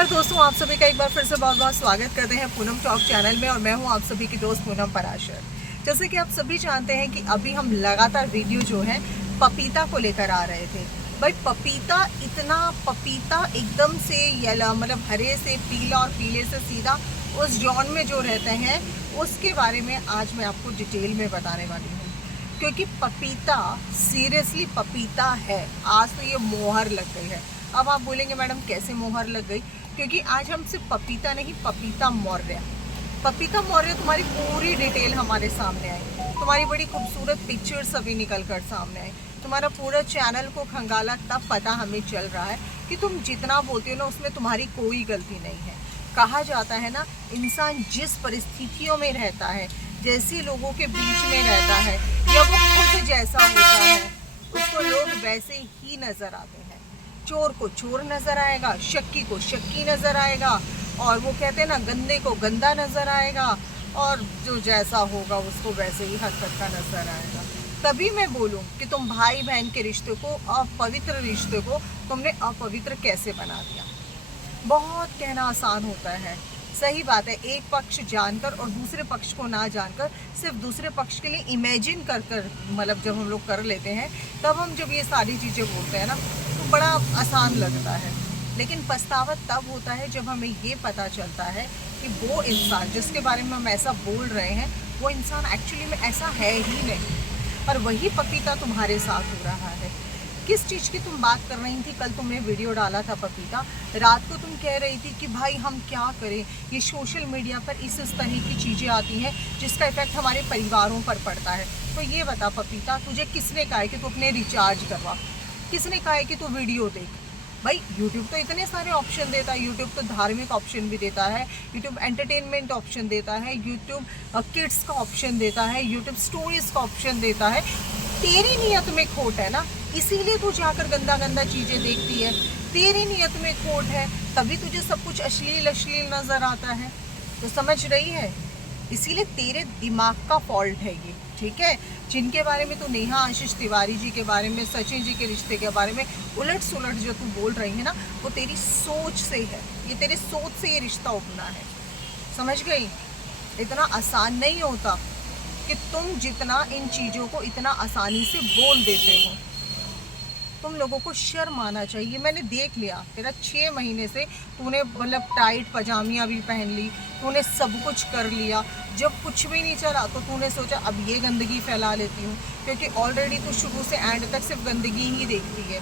नमस्कार दोस्तों, आप सभी का एक बार फिर से बहुत बहुत स्वागत करते हैं पूनम टॉक चैनल में। और मैं हूं आप सभी की दोस्त पूनम पराशर। जैसे कि आप सभी जानते हैं कि अभी हम लगातार वीडियो जो है पपीता को लेकर आ रहे थे। भाई पपीता एकदम से येलो, मतलब हरे से पीला और पीले से सीधा उस जॉन में जो रहते हैं उसके बारे में आज मैं आपको डिटेल में बताने वाली हूँ। क्योंकि पपीता सीरियसली पपीता है, आज तो ये मोहर लग गई है। अब आप बोलेंगे मैडम कैसे मोहर लग गई? क्योंकि आज हम सिर्फ पपीता नहीं, पपीता मौर्य तुम्हारी पूरी डिटेल हमारे सामने आई। तुम्हारी बड़ी खूबसूरत पिक्चर्स अभी निकल कर सामने आई। तुम्हारा पूरा चैनल को खंगाला तब पता हमें चल रहा है कि तुम जितना बोलती हो ना उसमें तुम्हारी कोई गलती नहीं है। कहा जाता है ना, इंसान जिस परिस्थितियों में रहता है, जैसे लोगों के बीच में रहता है या वो खुद जैसा होता है उसको लोग वैसे ही नजर आते हैं। चोर को चोर नजर आएगा, शक्की को शक्की नजर आएगा, और वो कहते हैं ना गंदे को गंदा नजर आएगा, और जो जैसा होगा उसको वैसे ही हरकत का नजर आएगा। तभी मैं बोलूं कि तुम भाई बहन के रिश्ते को, अपवित्र रिश्ते को तुमने अपवित्र कैसे बना दिया। बहुत कहना आसान होता है, सही बात है। एक पक्ष जानकर और दूसरे पक्ष को ना जानकर सिर्फ दूसरे पक्ष के लिए इमेजिन कर मतलब जब हम लोग कर लेते हैं, तब हम जब ये सारी चीज़ें बोलते हैं ना तो बड़ा आसान लगता है। लेकिन पछतावा तब होता है जब हमें ये पता चलता है कि वो इंसान जिसके बारे में हम ऐसा बोल रहे हैं वो इंसान एक्चुअली में ऐसा है ही नहीं। और वही पपीता तुम्हारे साथ हो रहा है। किस चीज़ की तुम बात कर रही थी? कल तुमने वीडियो डाला था पपीता, रात को तुम कह रही थी कि भाई हम क्या करें, ये सोशल मीडिया पर इस तरह की चीज़ें आती हैं जिसका इफेक्ट हमारे परिवारों पर पड़ता है। तो ये बता पपीता, तुझे किसने कहा है कि तू अपने रिचार्ज करवा? किसने कहा है कि तू वीडियो देख? भाई यूट्यूब तो इतने सारे ऑप्शन देता है। यूट्यूब तो धार्मिक ऑप्शन भी देता है, यूट्यूब एंटरटेनमेंट ऑप्शन देता है, यूट्यूब किड्स का ऑप्शन देता है, यूट्यूब स्टोरीज का ऑप्शन देता है। तेरी नीयत में खोट है ना, इसीलिए तू जाकर गंदा गंदा चीज़ें देखती है। तेरी नीयत में खोट है, तभी तुझे सब कुछ अश्लील नज़र आता है। तो समझ रही है, इसीलिए तेरे दिमाग का फॉल्ट है ये, ठीक है। जिनके बारे में तू नेहा आशीष तिवारी जी के बारे में, सचिन जी के रिश्ते के बारे में उलट सुलट जो तू बोल रही है ना, वो तेरी सोच से है। ये तेरे सोच से ये रिश्ता उठना है, समझ गई? इतना आसान नहीं होता कि तुम जितना इन चीज़ों को इतना आसानी से बोल देते हो। तुम लोगों को शर्म आना चाहिए। मैंने देख लिया तेरा 6 महीने से तूने मतलब टाइट पजामियाँ भी पहन ली, तूने सब कुछ कर लिया। जब कुछ भी नहीं चला तो तूने सोचा अब ये गंदगी फैला लेती हूँ, क्योंकि ऑलरेडी तू शुरू से एंड तक सिर्फ गंदगी ही देखती है।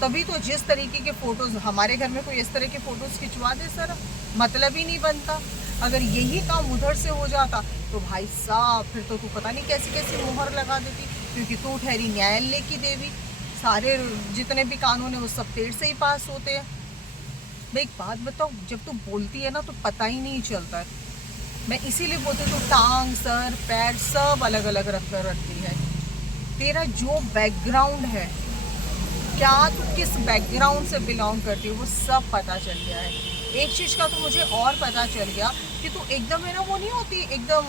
तभी तो जिस तरीके के फ़ोटोज़ हमारे घर में कोई इस तरह के फ़ोटोज़ खिंचवा दे सर, मतलब ही नहीं बनता। अगर यही काम उधर से हो जाता तो भाई साहब फिर तो तू पता नहीं कैसी कैसी मोहर लगा देती, क्योंकि तू ठहरी न्यायालय की देवी। सारे जितने भी कानून है वो सब तेरे से ही पास होते हैं। मैं एक बात बताऊँ, जब तू बोलती है ना तो पता ही नहीं चलता है। मैं इसीलिए बोलती हूँ, तो टांग सर पैर सब अलग अलग रख कर रखती है। तेरा जो बैकग्राउंड है, क्या तू किस बैकग्राउंड से बिलोंग करती है, वो सब पता चल गया है। एक चीज़ का तो मुझे और पता चल गया कि तू एकदम है ना, वो नहीं होती एकदम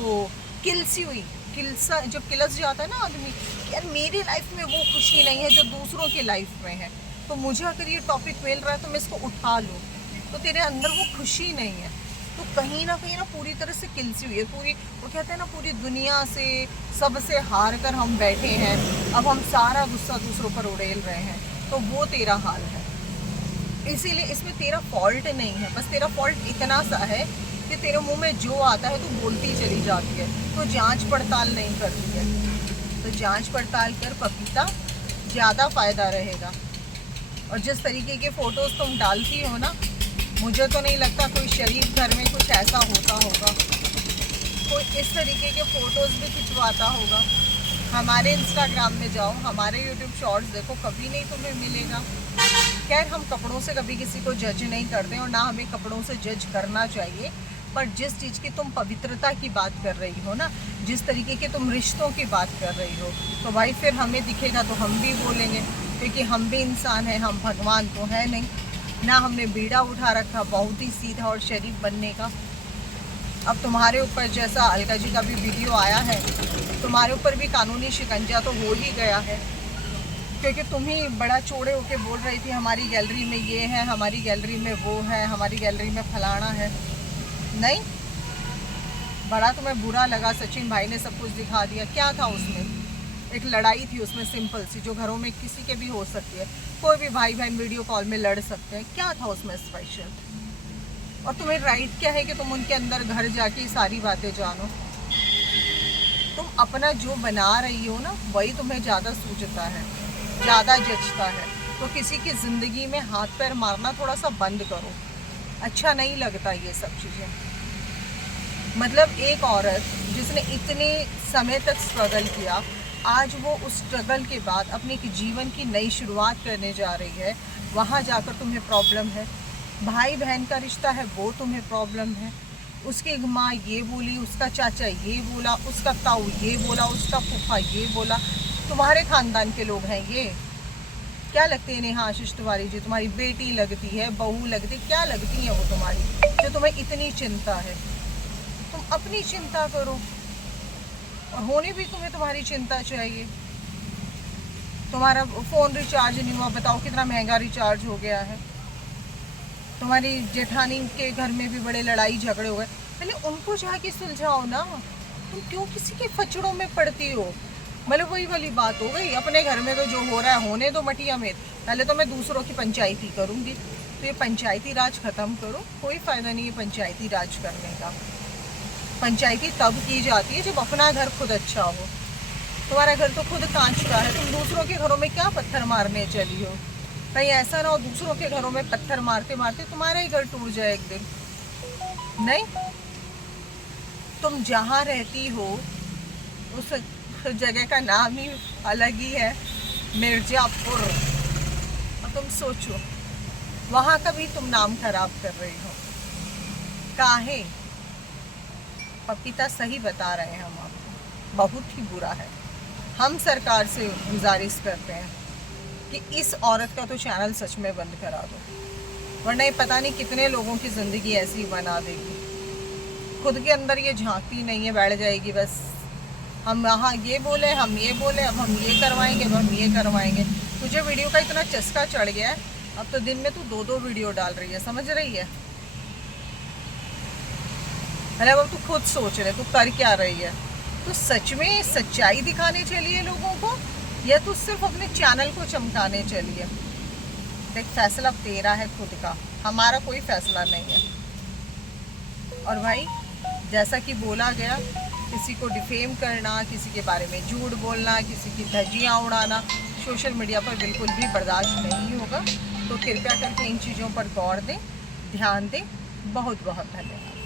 वो किलसी हुई, किलसा जब किलस जाता है ना आदमी, यार मेरी लाइफ में वो खुशी नहीं है जो दूसरों की लाइफ में है। तो मुझे अगर ये टॉपिक मिल रहा है तो मैं इसको उठा लूँ, तो तेरे अंदर वो खुशी नहीं है। तो कहीं ना पूरी तरह से किलसी हुई है। पूरी वो कहते हैं ना, पूरी दुनिया से सबसे हार कर हम बैठे हैं, अब हम सारा गुस्सा दूसरों पर उड़ेल रहे हैं। तो वो तेरा हाल है। इसीलिए इसमें तेरा फॉल्ट नहीं है, बस तेरा फॉल्ट इतना सा है कि तेरे मुंह में जो आता है तो बोलती चली जाती है, तो जांच पड़ताल नहीं करती है। तो जांच पड़ताल कर पपीता, ज़्यादा फ़ायदा रहेगा। और जिस तरीके के फ़ोटोज़ तुम डालती हो ना, मुझे तो नहीं लगता कोई शरीफ घर में कुछ ऐसा होता होगा, कोई इस तरीके के फ़ोटोज़ भी खिंचवाता होगा। हमारे इंस्टाग्राम में जाओ, हमारे यूट्यूब शॉर्ट्स देखो, कभी नहीं तुम्हें मिलेगा। खैर हम कपड़ों से कभी किसी को जज नहीं करते और ना हमें कपड़ों से जज करना चाहिए। पर जिस चीज़ की तुम पवित्रता की बात कर रही हो ना, जिस तरीके के तुम रिश्तों की बात कर रही हो, तो भाई फिर हमें दिखेगा तो हम भी बोलेंगे, क्योंकि हम भी इंसान हैं, हम भगवान तो है नहीं ना। हमने बीड़ा उठा रखा बहुत ही सीधा और शरीफ बनने का। अब तुम्हारे ऊपर जैसा अलका जी का भी वीडियो आया है, तुम्हारे ऊपर भी कानूनी शिकंजा तो हो ही गया है। क्योंकि तुम ही बड़ा चौड़े होके बोल रही थी हमारी गैलरी में ये है, हमारी गैलरी में वो है, हमारी गैलरी में फलाना है। नहीं, बड़ा तुम्हें बुरा लगा, सचिन भाई ने सब कुछ दिखा दिया। क्या था उसमें? एक लड़ाई थी उसमें, सिंपल सी, जो घरों में किसी के भी हो सकती है। कोई भी भाई बहन वीडियो कॉल में लड़ सकते हैं। क्या था उसमें स्पेशल? और तुम्हें राइट क्या है कि तुम उनके अंदर घर जाके सारी बातें जानो? तुम अपना जो बना रही हो ना, वही तुम्हें ज़्यादा सूझता है, ज़्यादा जचता है। तो किसी की ज़िंदगी में हाथ पैर मारना थोड़ा सा बंद करो। अच्छा नहीं लगता ये सब चीज़ें। मतलब एक औरत जिसने इतने समय तक स्ट्रगल किया, आज वो उस स्ट्रगल के बाद अपने जीवन की नई शुरुआत करने जा रही है, वहाँ जाकर तुम्हें प्रॉब्लम है। भाई बहन का रिश्ता है, वो तुम्हें प्रॉब्लम है। उसकी माँ ये बोली, उसका चाचा ये बोला, उसका ताऊ ये बोला, उसका फूफा ये बोला। तुम्हारे खानदान के लोग हैं ये? क्या लगती है नेहा आशीष तिवारी जी? तुम्हारी बेटी लगती है, बहू लगती, क्या लगती है वो तुम्हारी, जो तुम्हें इतनी चिंता है? तुम अपनी चिंता करो, और होने भी तुम्हें तुम्हारी चिंता चाहिए। तुम्हारा फ़ोन रिचार्ज नहीं हुआ, बताओ कितना महंगा रिचार्ज हो गया है। तुम्हारी जेठानी के घर में भी बड़े लड़ाई झगड़े हो गए, पहले उनको जाके सुलझाओ ना। तुम क्यों किसी के फचड़ों में पड़ती हो? मतलब वही वाली बात हो गई, अपने घर में तो जो हो रहा है होने दो मटिया में, पहले तो मैं दूसरों की पंचायती करूँगी। तो ये पंचायती राज ख़त्म करो, कोई फ़ायदा नहीं है पंचायती राज करने का। पंचायती तब की जाती है जब अपना घर खुद अच्छा हो। तुम्हारा घर तो खुद कांच का है, तुम दूसरों के घरों में क्या पत्थर मारने चली हो? कहीं ऐसा ना हो दूसरों के घरों में पत्थर मारते मारते तुम्हारा ही घर टूट जाए एक दिन। नहीं, तुम जहाँ रहती हो उस जगह का नाम ही अलग ही है, मिर्जापुर। और तुम सोचो, वहाँ का भी तुम नाम खराब कर रही हो। काहे? पपीता सही बता रहे हैं हम आपको, बहुत ही बुरा है। हम सरकार से गुजारिश करते हैं कि इस औरत का तो चैनल सच में बंद करा दो, वरना ये पता नहीं कितने लोगों की ज़िंदगी ऐसी बना देगी। खुद के अंदर ये झांकती नहीं है, बैठ जाएगी बस। हम यहाँ ये बोले, हम ये बोले, अब हम ये करवाएंगे, अब हम ये करवाएंगे। तुझे वीडियो का इतना चस्का चढ़ गया है, अब तो दिन में तू 2-2 वीडियो डाल रही है, समझ रही है? अरे अब तू खुद सोच रहे तू कर क्या रही है। तो सच में सच्चाई दिखाने चलिए लोगों को, या तू सिर्फ अपने चैनल को चमकाने चलिए? देख, फैसला तेरा है खुद का, हमारा कोई फैसला नहीं है। और भाई, जैसा कि बोला गया, किसी को डिफेम करना, किसी के बारे में झूठ बोलना, किसी की धज्जियाँ उड़ाना सोशल मीडिया पर बिल्कुल भी बर्दाश्त नहीं होगा। तो कृपया करके इन चीज़ों पर गौर दें, ध्यान दें। बहुत बहुत धन्यवाद।